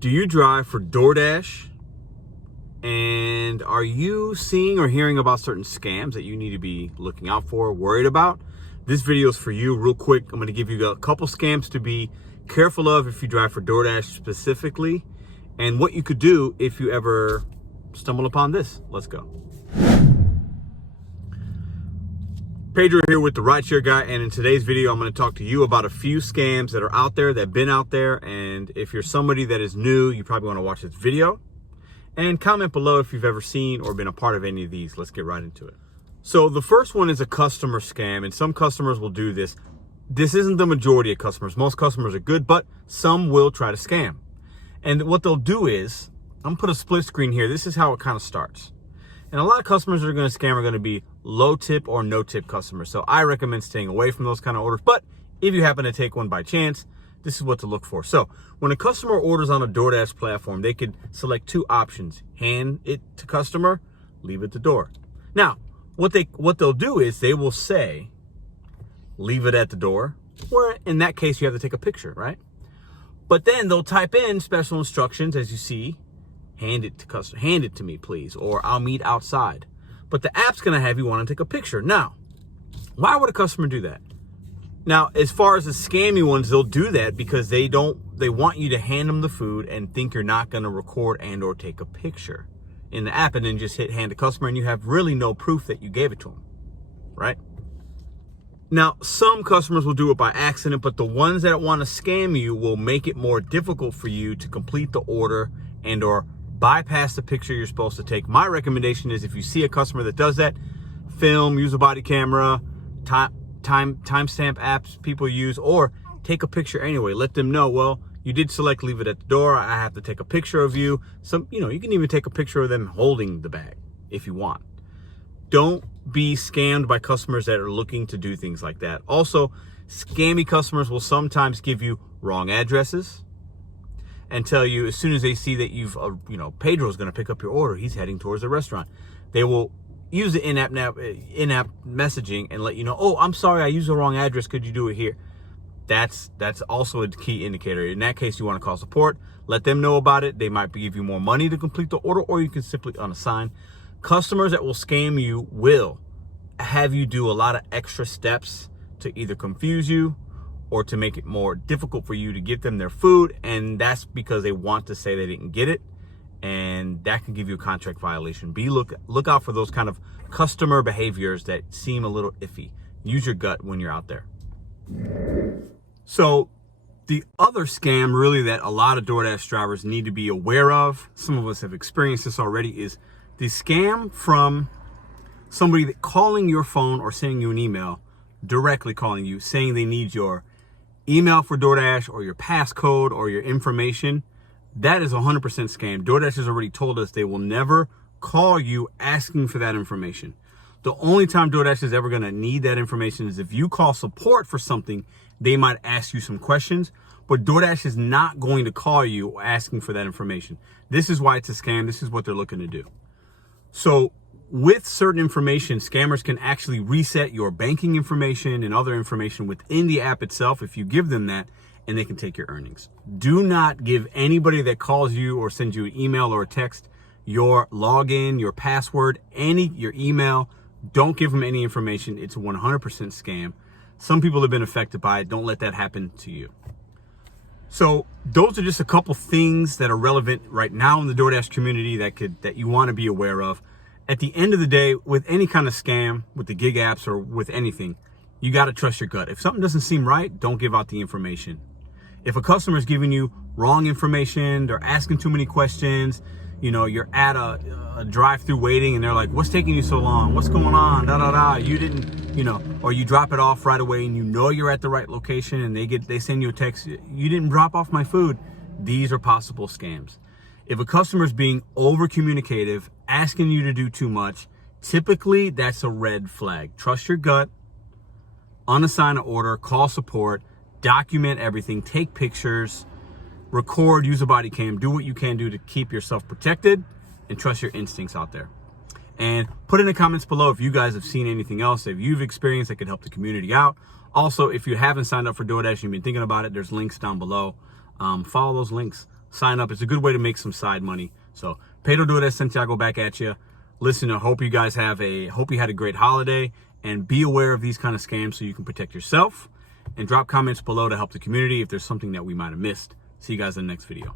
Do you drive for DoorDash? And are you seeing or hearing about certain scams that you need to be looking out for, worried about? This video is for you. Real quick, I'm going to give you a couple scams to be careful of if you drive for DoorDash specifically, and what you could do if you ever stumble upon this. Let's go. Pedro here with the RideShare Guy, and in today's video, I'm going to talk to you about a few scams that are out there, that have been out there, and if you're somebody that is new, you probably want to watch this video. And comment below if you've ever seen or been a part of any of these. Let's get right into it. So the first one is a customer scam, and some customers will do this. This isn't the majority of customers. Most customers are good, but some will try to scam. And what they'll do is, I'm gonna put a split screen here. This is how it kind of starts. And a lot of customers that are going to scam are going to be low tip or no tip customers. So I recommend staying away from those kind of orders. But if you happen to take one by chance, this is what to look for. So when a customer orders on a DoorDash platform, they could select two options: hand it to customer, leave it at the door. Now, what they'll do is they will say, leave it at the door, or in that case, you have to take a picture, right? But then they'll type in special instructions, as you see: hand it to customer, hand it to me, please, or I'll meet outside. But the app's gonna have you want to take a picture. Now, why would a customer do that? Now, as far as the scammy ones, they'll do that because they want you to hand them the food and think you're not gonna record and or take a picture in the app, and then just hit hand to customer, and you have really no proof that you gave it to them, right? Now, some customers will do it by accident, but the ones that want to scam you will make it more difficult for you to complete the order and or bypass the picture you're supposed to take. My recommendation is, if you see a customer that does that, film, use a body camera, timestamp apps people use, or take a picture anyway. Let them know, well, you did select leave it at the door. I have to take a picture of you. You can even take a picture of them holding the bag if you want. Don't be scammed by customers that are looking to do things like that. Also, scammy customers will sometimes give you wrong addresses and tell you, as soon as they see that you've, Pedro's going to pick up your order, he's heading towards the restaurant, they will use the in-app messaging and let you know, oh, I'm sorry, I used the wrong address. Could you do it here? That's also a key indicator. In that case, you want to call support, let them know about it. They might give you more money to complete the order, or you can simply unassign. Customers that will scam you will have you do a lot of extra steps to either confuse you or to make it more difficult for you to get them their food, and that's because they want to say they didn't get it, and that can give you a contract violation. Look out for those kind of customer behaviors that seem a little iffy. Use your gut when you're out there. So the other scam really that a lot of DoorDash drivers need to be aware of, some of us have experienced this already, is the scam from somebody that calling your phone or sending you an email, directly calling you, saying they need your email for DoorDash or your passcode or your information. That is 100% scam. DoorDash has already told us they will never call you asking for that information. The only time DoorDash is ever going to need that information is if you call support for something. They might ask you some questions, but DoorDash is not going to call you asking for that information. This is why it's a scam. This is what they're looking to do. So with certain information, scammers can actually reset your banking information and other information within the app itself if you give them that, and they can take your earnings. Do not give anybody that calls you or sends you an email or a text your login, your password, your email. Don't give them any information. It's 100% scam. Some people have been affected by it. Don't let that happen to you. So those are just a couple things that are relevant right now in the DoorDash community that you want to be aware of. At the end of the day, with any kind of scam, with the gig apps or with anything, you got to trust your gut. If something doesn't seem right, don't give out the information. If a customer is giving you wrong information, they're asking too many questions, you're at a drive-through waiting and they're like, what's taking you so long? What's going on? You didn't, or you drop it off right away and you're at the right location and they send you a text, you didn't drop off my food. These are possible scams. If a customer is being over communicative, asking you to do too much, typically that's a red flag. Trust your gut, unassign an order, call support, document everything, take pictures, record, use a body cam, do what you can do to keep yourself protected, and trust your instincts out there. And put in the comments below if you guys have seen anything else that you've experienced that could help the community out. Also, if you haven't signed up for DoorDash and you've been thinking about it, there's links down below. Follow those links. sign up. It's a good way to make some side money. So Pedro Dudes Santiago back at you. Listen, I hope you guys had a great holiday, and be aware of these kind of scams so you can protect yourself, and drop comments below to help the community if there's something that we might have missed. See you guys in the next video.